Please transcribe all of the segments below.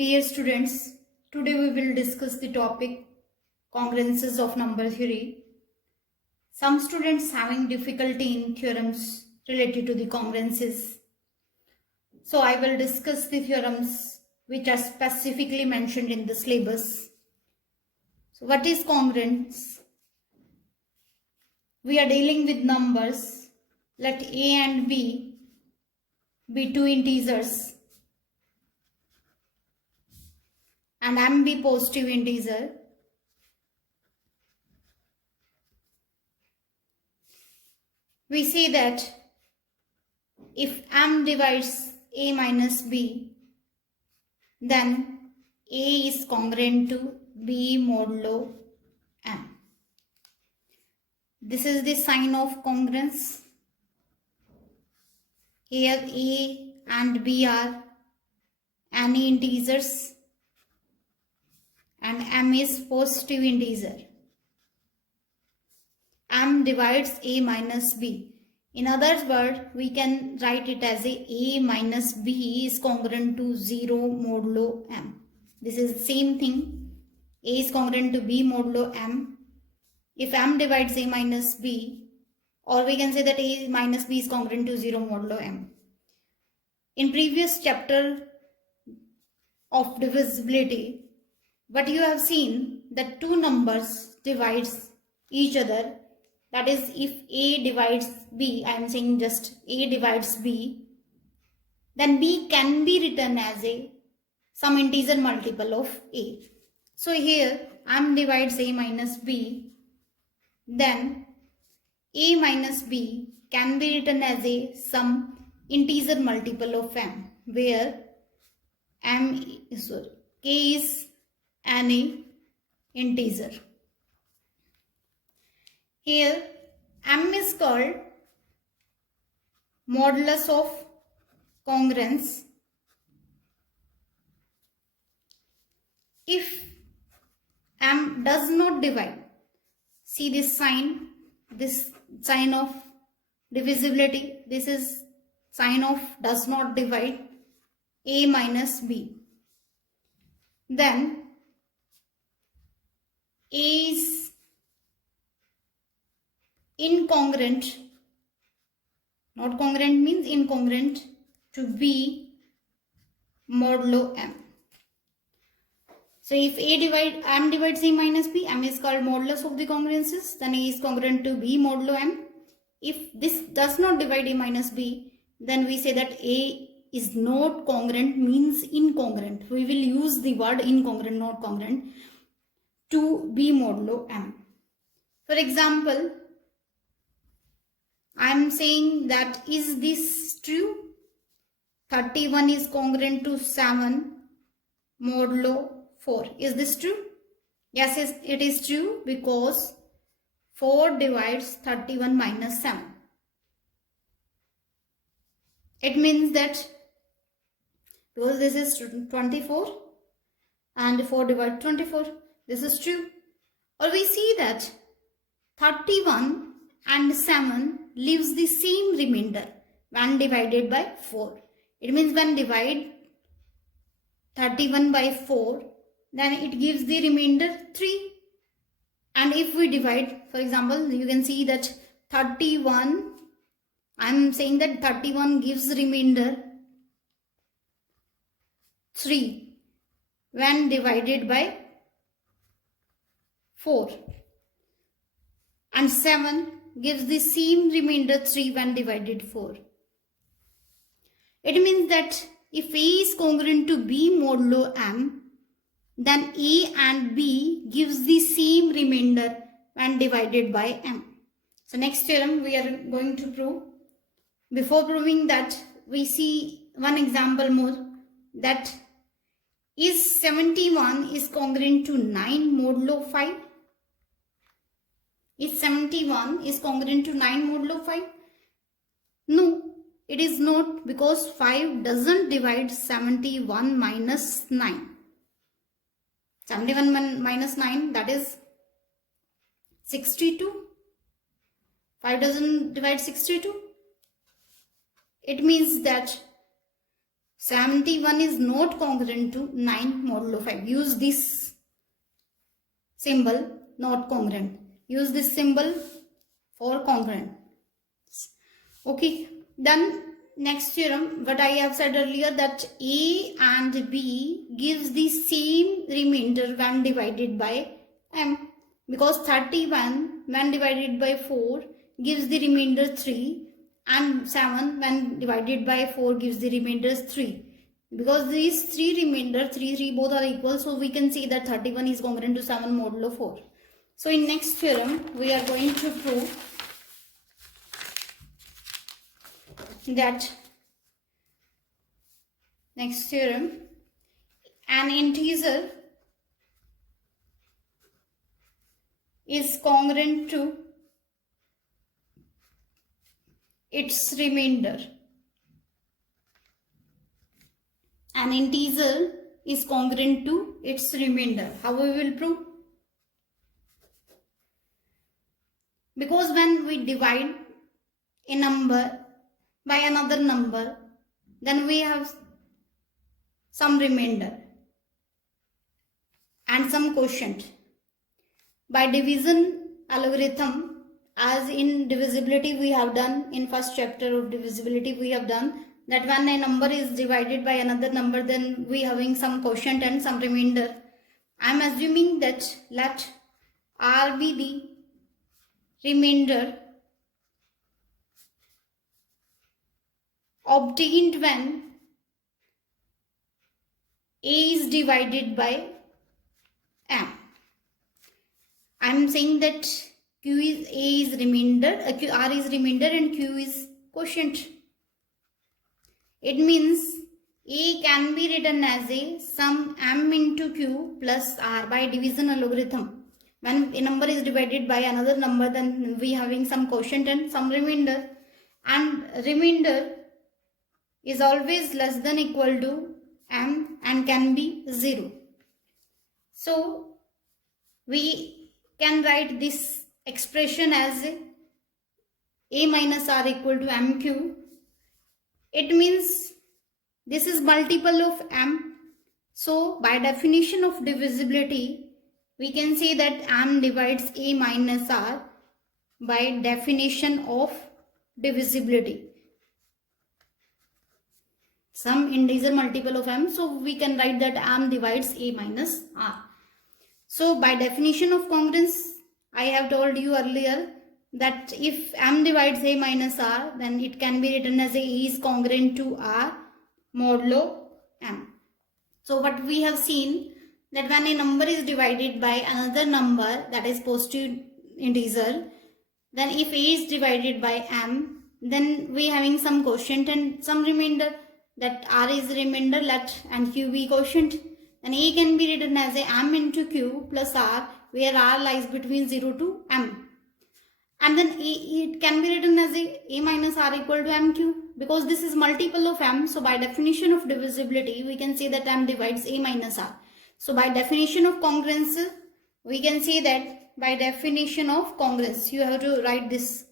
Dear students, today we will discuss the topic Congruences of number theory. Some students having difficulty in theorems related to the congruences. So I will discuss the theorems which are specifically mentioned in the syllabus. So what is congruence? We are dealing with numbers. Let a and b be two integers and m be positive integer. We say that if m divides a minus b, then a is congruent to b modulo m. This is the sign of congruence. Here a and b are any integers and m is positive integer. M divides a minus b. In other words, we can write it as a minus b is congruent to 0 modulo m. This is the same thing. A is congruent to b modulo m. If m divides a minus b, or we can say that a minus b is congruent to 0 modulo m. In previous chapter of divisibility, but you have seen that two numbers divides each other. That is, if a divides b, I am saying just a divides b, then b can be written as some integer multiple of a. So here m divides a minus b, then a minus b can be written as some integer multiple of m, where k is any integer. Here m is called modulus of congruence. If m does not divide, see this sign of divisibility, this is sign of does not divide a minus b, then a is incongruent, not congruent means incongruent, to b modulo m. So if m divides a minus b, m is called modulus of the congruences, then a is congruent to b modulo m. If this does not divide a minus b, then we say that a is not congruent, means incongruent. We will use the word incongruent, not congruent, to b modulo m. For example, I am saying that is this true? 31 is congruent to 7 modulo 4. Is this true? Yes, it is true, because 4 divides 31 minus 7. It means that because this is 24 and 4 divides 24, this is true. Or we see that 31 and 7 leaves the same remainder when divided by 4. It means when divide 31 by 4, then it gives the remainder 3. And if we divide, for example, you can see that 31, I am saying that 31 gives remainder 3 when divided by 4. And 7 gives the same remainder 3 when divided 4. It means that if a is congruent to b modulo m, then a and b gives the same remainder when divided by m. So next theorem we are going to prove. Before proving that, we see one example more, that is 71 is congruent to 9 modulo 5. Is 71 is congruent to 9 modulo 5? No, it is not, because 5 doesn't divide 71 minus 9. 71 minus 9, that is 62. 5 doesn't divide 62. It means that 71 is not congruent to 9 modulo 5. Use this symbol, not congruent. Use this symbol for congruent. Okay, then next theorem, what I have said earlier, that A and B gives the same remainder when divided by M, because 31 when divided by 4 gives the remainder 3, and 7 when divided by 4 gives the remainder 3. Because these three remainder 3 both are equal, so we can see that 31 is congruent to 7 modulo 4. So in next theorem we are going to prove that next theorem, an integer is congruent to its remainder. An integer is congruent to its remainder. How we will prove? Because when we divide a number by another number, then we have some remainder and some quotient. By division algorithm, as in divisibility we have done, in first chapter of divisibility we have done that when a number is divided by another number, then we having some quotient and some remainder. I am assuming that let R be the remainder obtained when A is divided by M. I am saying that Q is A is remainder, R is remainder and Q is quotient. It means A can be written as a sum M into Q plus R by division algorithm. When a number is divided by another number, then we having some quotient and some remainder, and remainder is always less than equal to M and can be 0. So we can write this expression as A minus R equal to MQ. It means this is multiple of M. So by definition of divisibility, we can say that M divides A minus R by definition of divisibility. Some integer multiple of M, so we can write that M divides A minus R. So by definition of congruence, I have told you earlier that if M divides A minus R, then it can be written as A is congruent to R modulo M. So what we have seen, that when a number is divided by another number, that is positive integer, then if A is divided by M, then we having some quotient and some remainder, that R is remainder, let and Q be quotient. Then A can be written as a M into Q plus R, where R lies between 0 to M. And then it can be written as A minus R equal to MQ, because this is multiple of M. So by definition of divisibility, we can say that M divides A minus R. So by definition of congruence, we can say that by definition of congruence, you have to write this.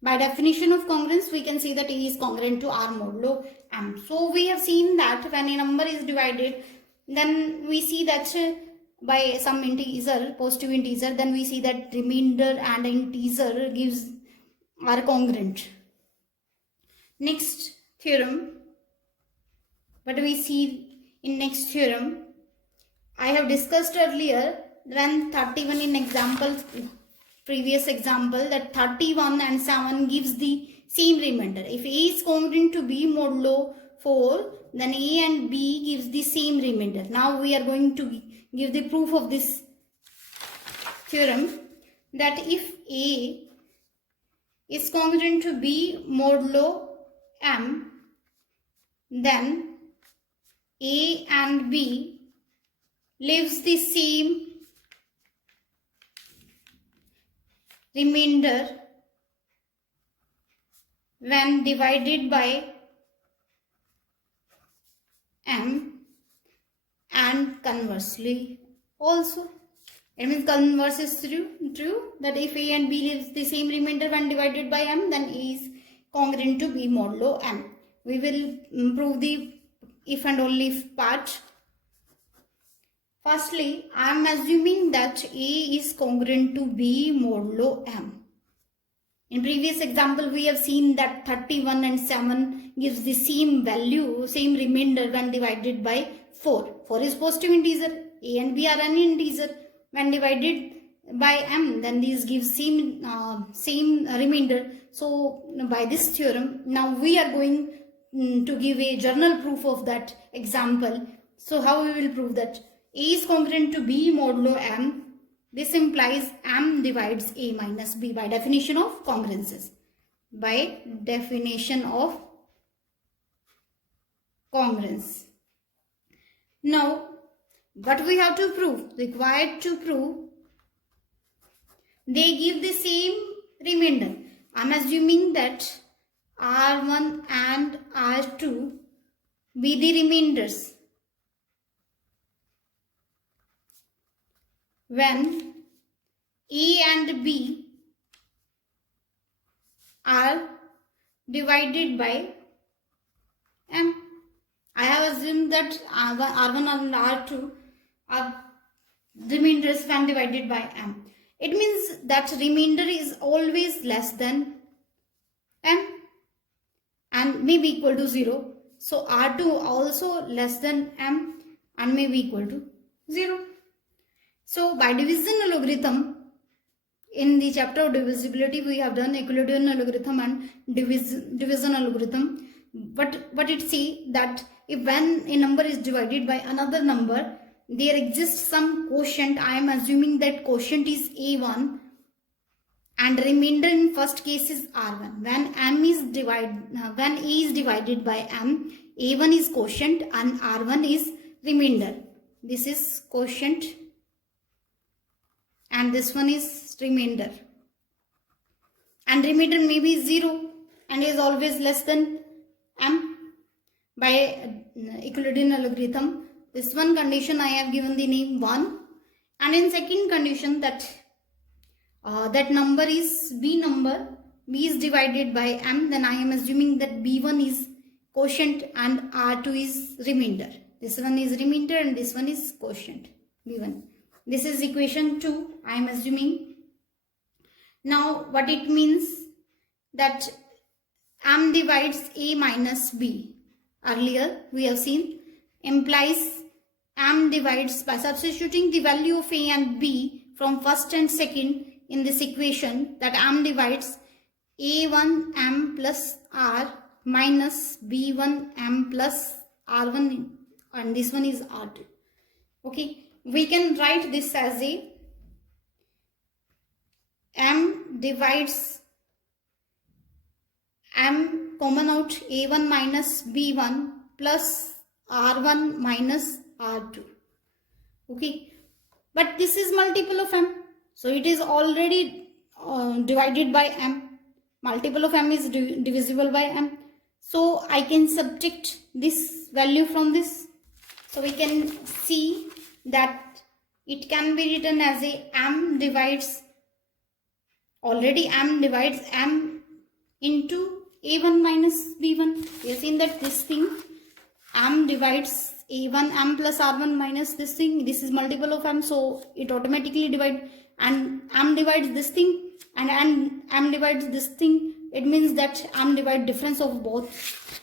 By definition of congruence, we can see that A is congruent to R modulo M. So we have seen that when a number is divided, then we see that by some integer, positive integer, then we see that remainder and integer are congruent. Next theorem, what we see in next theorem, I have discussed earlier when 31 in previous example, that 31 and 7 gives the same remainder. If A is congruent to B modulo 4, then A and B gives the same remainder. Now we are going to give the proof of this theorem, that if A is congruent to B modulo M, then A and B leaves the same remainder when divided by M, and conversely also. It means converse is true, that if A and B leaves the same remainder when divided by M, then A is congruent to B modulo M. we will prove the if and only if part. Firstly, I am assuming that A is congruent to B modulo M. In previous example, we have seen that 31 and 7 gives the same value, same remainder when divided by 4. 4 is positive integer. A and B are an integer. When divided by M, then these give same remainder. So by this theorem, now we are going to give a journal proof of that example. So how we will prove that? A is congruent to B modulo M. This implies M divides A minus B by definition of congruences. By definition of congruence. Now, what we have to prove? Required to prove they give the same remainder. I am assuming that R1 and R2 be the remainders when A and B are divided by M. I have assumed that R1 and R2 are remainders when divided by M. It means that remainder is always less than M and may be equal to 0. So R2 also less than M and may be equal to 0. So by division algorithm, in the chapter of divisibility, we have done Euclidean algorithm and division algorithm. But it say that if when a number is divided by another number, there exists some quotient. I am assuming that quotient is A1 and remainder in first case is R1. When A is divided by M, A1 is quotient and R1 is remainder. This is quotient and this one is remainder. And remainder may be 0 and is always less than M. By Euclidean algorithm, this one condition I have given the name 1, and in second condition that that number is B number, B is divided by M, then I am assuming that B1 is quotient and R2 is remainder. This one is remainder and this one is quotient, B1. This is equation 2, I am assuming. Now what it means that M divides A minus B. Earlier we have seen implies M divides by substituting the value of A and B from first and second in this equation, that M divides A1 M plus R minus B1 M plus R1 and this one is R2. Okay, we can write this as a M divides M common out A1 minus B1 plus R1 minus R2. Okay, but this is multiple of M, so it is already divided by M. Multiple of M is divisible by M, so I can subtract this value from this. So we can see that it can be written as a M divides, already M divides M into A1 minus B1. We have seen that this thing M divides A1 M plus R1 minus this thing. This is multiple of M, so it automatically divides, and M divides this thing and M divides this thing. It means that M divides difference of both.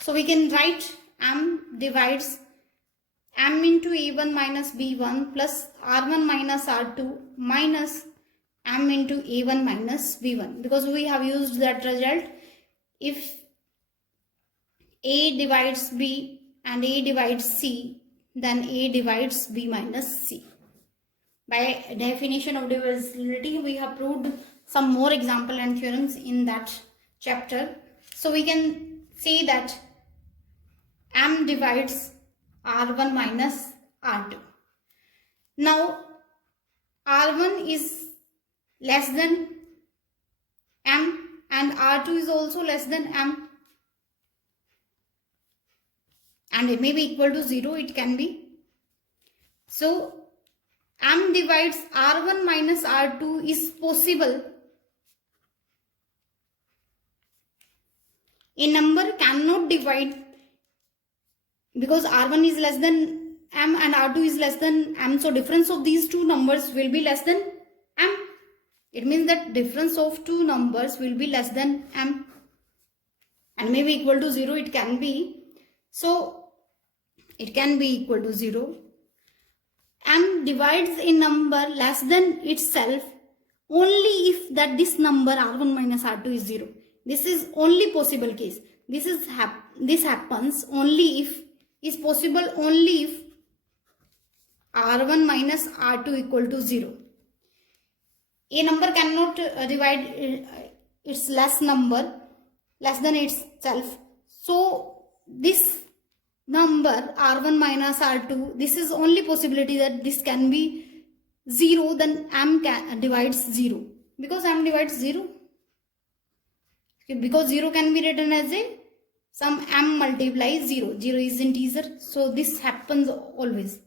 So we can write M divides M into A1 minus B1 plus R1 minus R2 minus M into A1 minus B1, because we have used that result. If A divides B and A divides C, then A divides B minus C. By definition of divisibility, we have proved some more example and theorems in that chapter. So we can say that M divides R1 minus R2. Now R1 is less than M and R2 is also less than M, and it may be equal to 0, it can be. So M divides R1 minus R2 is possible A number cannot divide, because r1 is less than m and r2 is less than m, so difference of these two numbers will be less than m. It means that difference of two numbers will be less than m and may be equal to 0. It can be, so it can be equal to 0. M divides a number less than itself only if that this number r1 minus r2 is 0. This is only possible case. This happens only if, is possible only if r1 minus r2 equal to 0. A number cannot divide its less than itself. So this number r1 minus r2, this is only possibility that this can be 0, then m divides 0. Because m divides 0. Because 0 can be written as a some m multiplies 0. 0 is integer. So this happens always.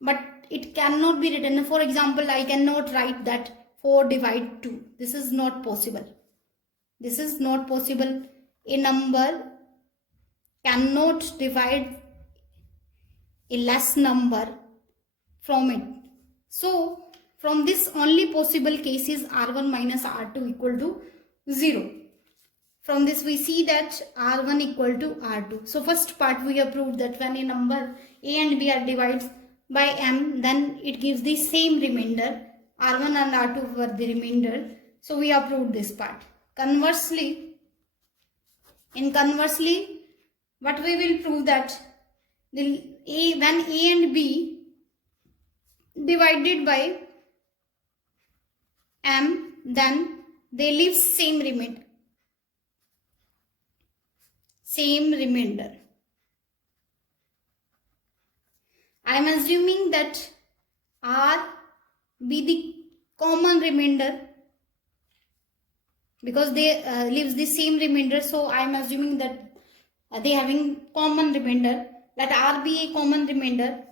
But it cannot be written. For example, I cannot write that 4 divide 2. This is not possible. This is not possible. A number cannot divide a less number from it. So from this only possible case is r1 minus r2 equal to 0. From this we see that r1 equal to r2. So first part we have proved that when a number a and b are divided by m, then it gives the same remainder. r1 and r2 were the remainder. So we have proved this part. Conversely, what we will prove that when a and b divided by m, then they leave same remainder. I am assuming that r be the common remainder because they leaves the same remainder. So I am assuming that they having common remainder, let r be a common remainder.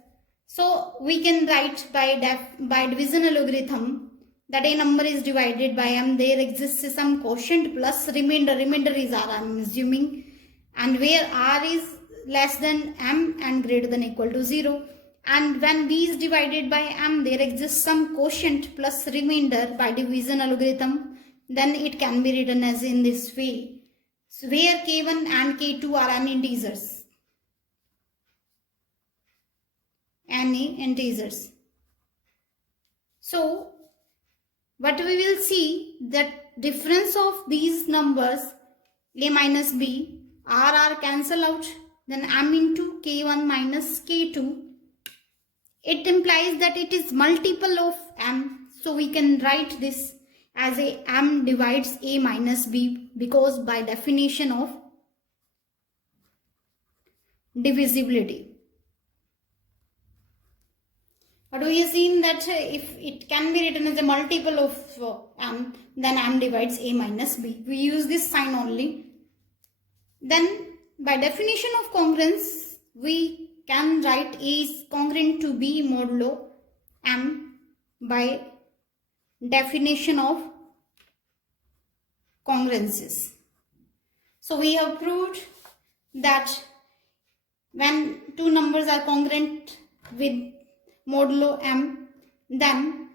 So we can write by division algorithm that a number is divided by m, there exists some quotient plus remainder. Remainder is r, I am assuming, and where r is less than m and greater than equal to 0. And when b is divided by m, there exists some quotient plus remainder by division algorithm. Then it can be written as in this way. So where k1 and k2 are any integers. So what we will see, that difference of these numbers a minus b, r cancel out, then m into k1 minus k2. It implies that it is multiple of m. So we can write this as a m divides a minus b, because by definition of divisibility. But we have seen that if it can be written as a multiple of m, then m divides a minus b. We use this sign only. Then by definition of congruence, we can write A is congruent to B modulo M by definition of congruences. So we have proved that when two numbers are congruent with modulo M, then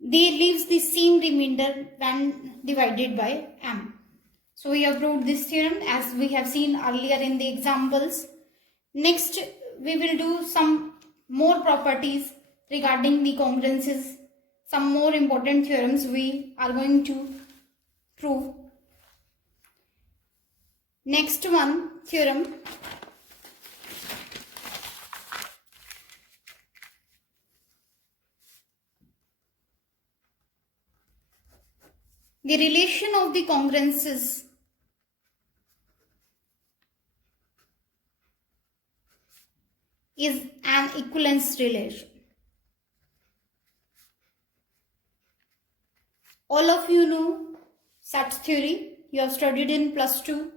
they leaves the same remainder when divided by M. So we have proved this theorem as we have seen earlier in the examples. Next, we will do some more properties regarding the congruences. Some more important theorems we are going to prove. Next one, theorem. The relation of the congruences is an equivalence relation. All of you know set theory, you have studied in +2.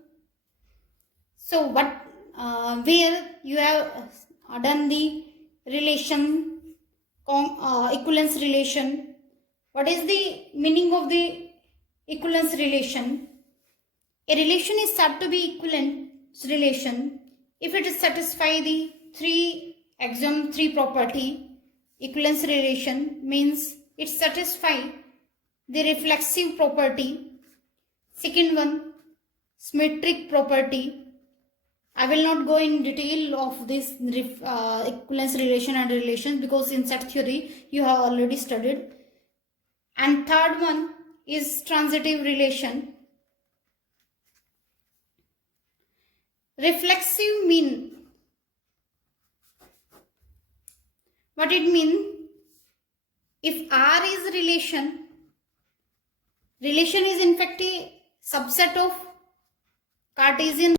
So where you have done the relation, equivalence relation. What is the meaning of the equivalence relation? A relation is said to be equivalence relation if it satisfies the three property. Equivalence relation means it satisfies the reflexive property. Second one, symmetric property. I will not go in detail of this equivalence relation and relations because in set theory you have already studied. And third one is transitive relation. Reflexive mean, what it means, if R is relation is in fact a subset of Cartesian